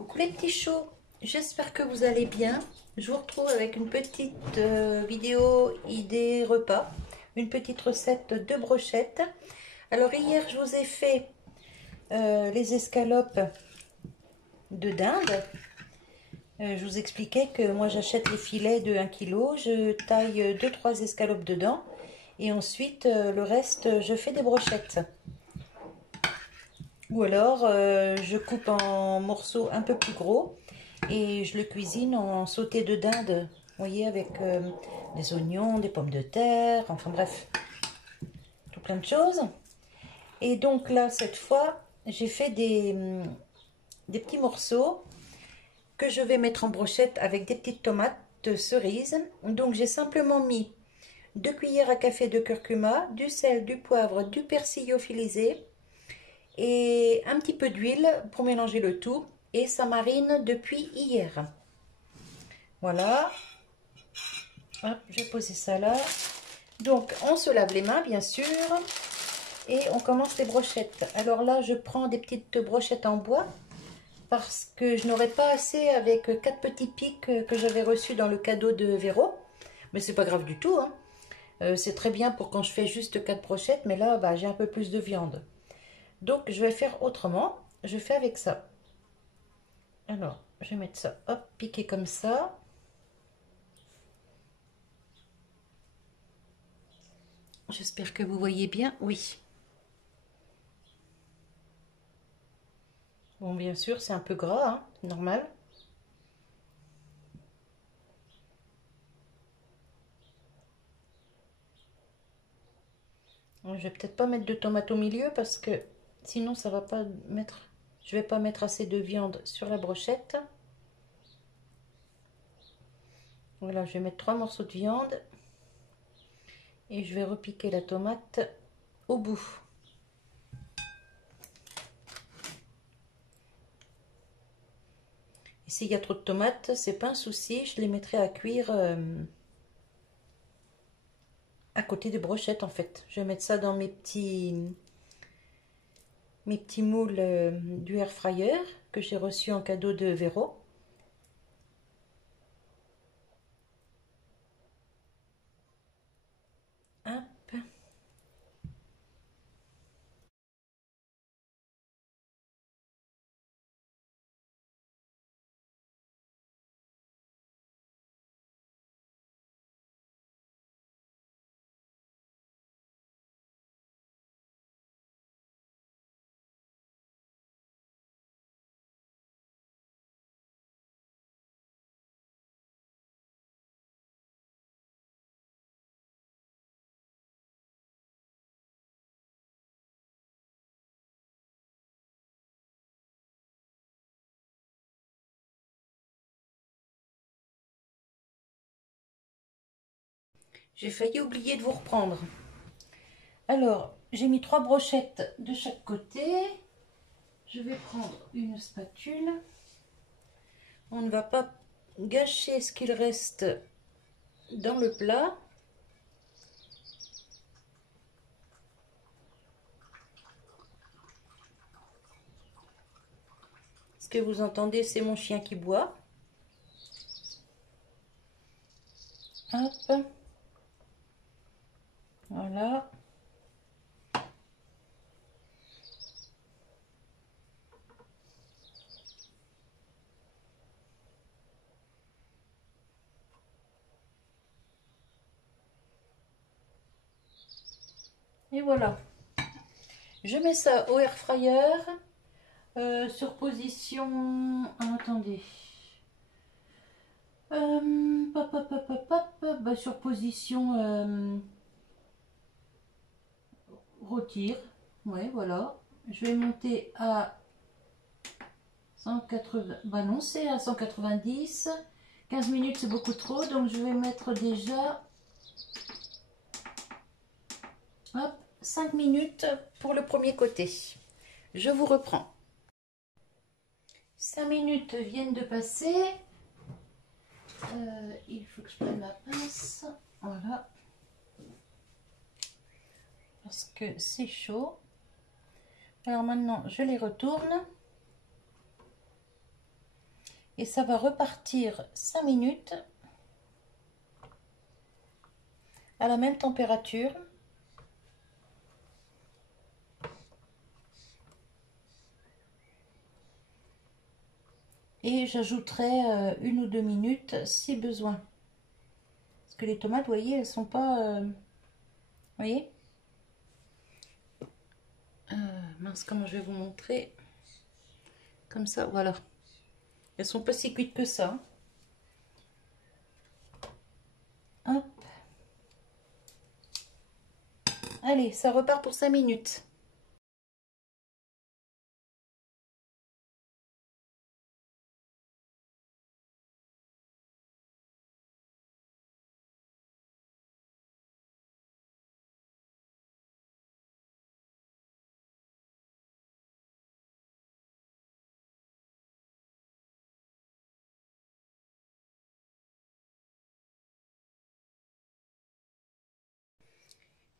Coucou les petits choux, j'espère que vous allez bien. Je vous retrouve avec une petite vidéo idée repas, une petite recette de brochettes. Alors hier je vous ai fait les escalopes de dinde. Je vous expliquais que moi j'achète les filets de 1 kg, je taille 2-3 escalopes dedans et ensuite le reste je fais des brochettes. Ou alors je coupe en morceaux un peu plus gros et je le cuisine en sauté de dinde, vous voyez, avec des oignons, des pommes de terre, enfin bref, tout plein de choses. Et donc là, cette fois, j'ai fait des petits morceaux que je vais mettre en brochette avec des petites tomates cerises. Donc j'ai simplement mis 2 cuillères à café de curcuma, du sel, du poivre, du persil lyophilisé et un petit peu d'huile pour mélanger le tout. Et ça marine depuis hier. Voilà. Hop, je vais poser ça là. Donc, on se lave les mains, bien sûr. Et on commence les brochettes. Alors là, je prends des petites brochettes en bois. Parce que je n'aurais pas assez avec 4 petits pics que j'avais reçus dans le cadeau de Véro. Mais c'est pas grave du tout, hein. C'est très bien pour quand je fais juste 4 brochettes. Mais là, bah, j'ai un peu plus de viande. Donc, je vais faire autrement. Je fais avec ça. Alors, je vais mettre ça, hop, piqué comme ça. J'espère que vous voyez bien, oui. Bon, bien sûr, c'est un peu gras, hein, normal. Je vais peut-être pas mettre de tomates au milieu parce que sinon ça va pas mettre... Je vais pas mettre assez de viande sur la brochette. Voilà, je vais mettre 3 morceaux de viande. Et je vais repiquer la tomate au bout. Et s'il y a trop de tomates, c'est pas un souci, je les mettrai à cuire à côté des brochettes en fait. Je vais mettre ça dans mes petits moules du air fryer que j'ai reçu en cadeau de Véro. Hop. J'ai failli oublier de vous reprendre. Alors, j'ai mis 3 brochettes de chaque côté. Je vais prendre une spatule. On ne va pas gâcher ce qu'il reste dans le plat. Ce que vous entendez, c'est mon chien qui boit. Hop. Voilà. Et voilà. Je mets ça au air fryer sur position... Ah, attendez. Bah, sur position rôtir. Ouais, voilà. Je vais monter à 180. Bah non, c'est à 190. 15 minutes, c'est beaucoup trop. Donc, je vais mettre déjà... Hop, 5 minutes pour le premier côté. Je vous reprends. 5 minutes viennent de passer. Il faut que je prenne ma pince. Voilà. Parce que c'est chaud. Alors maintenant, je les retourne. Et ça va repartir 5 minutes à la même température. Et j'ajouterai 1 ou 2 minutes si besoin. Parce que les tomates, vous voyez, elles sont pas... vous voyez, mince, comment je vais vous montrer? Comme ça, voilà. Elles sont pas si cuites que ça. Hop. Allez, ça repart pour 5 minutes.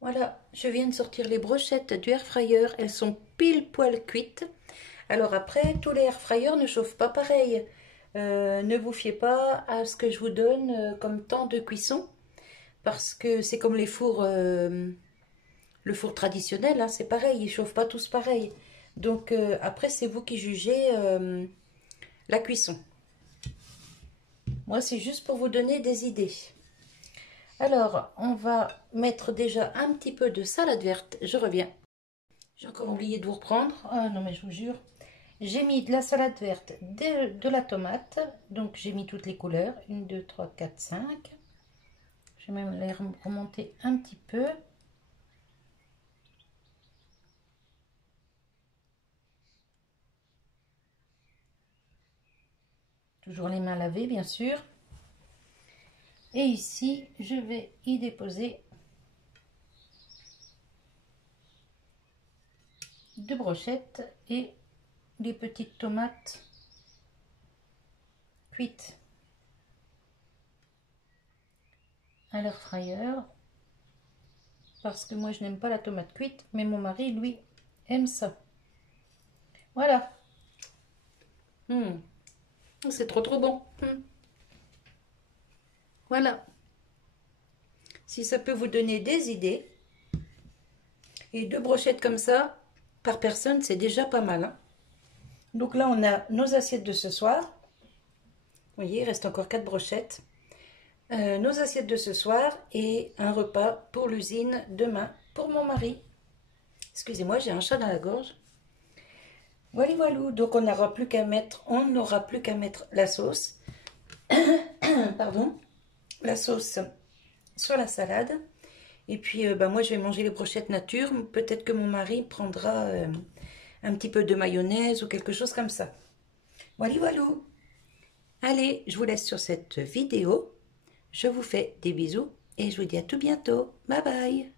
Voilà, je viens de sortir les brochettes du air fryer. Elles sont pile poil cuites. Alors après, tous les air fryers ne chauffent pas pareil. Ne vous fiez pas à ce que je vous donne comme temps de cuisson. Parce que c'est comme les fours, le four traditionnel, hein, c'est pareil, ils ne chauffent pas tous pareil. Donc après, c'est vous qui jugez la cuisson. Moi, c'est juste pour vous donner des idées. Alors, on va mettre déjà un petit peu de salade verte. Je reviens. J'ai encore oublié de vous reprendre. Ah non, mais je vous jure. J'ai mis de la salade verte, de la tomate. Donc, j'ai mis toutes les couleurs. 1, 2, 3, 4, 5. Je vais même les remonter un petit peu. Toujours les mains lavées, bien sûr. Et ici, je vais y déposer 2 brochettes et les petites tomates cuites à l'air fryer. Parce que moi, je n'aime pas la tomate cuite, mais mon mari, lui, aime ça. Voilà. C'est trop trop bon. Voilà. Si ça peut vous donner des idées. Et 2 brochettes comme ça, par personne, c'est déjà pas mal. Hein. Donc là, on a nos assiettes de ce soir. Vous voyez, il reste encore 4 brochettes. Nos assiettes de ce soir et un repas pour l'usine demain pour mon mari. Excusez-moi, j'ai un chat dans la gorge. Voilà, voilà. Donc on n'aura plus qu'à mettre, la sauce. Pardon, la sauce sur la salade. Et puis moi je vais manger les brochettes nature. Peut-être que mon mari prendra un petit peu de mayonnaise ou quelque chose comme ça. Voilà, voilà. Allez, je vous laisse sur cette vidéo. Je vous fais des bisous et je vous dis à tout bientôt. Bye bye.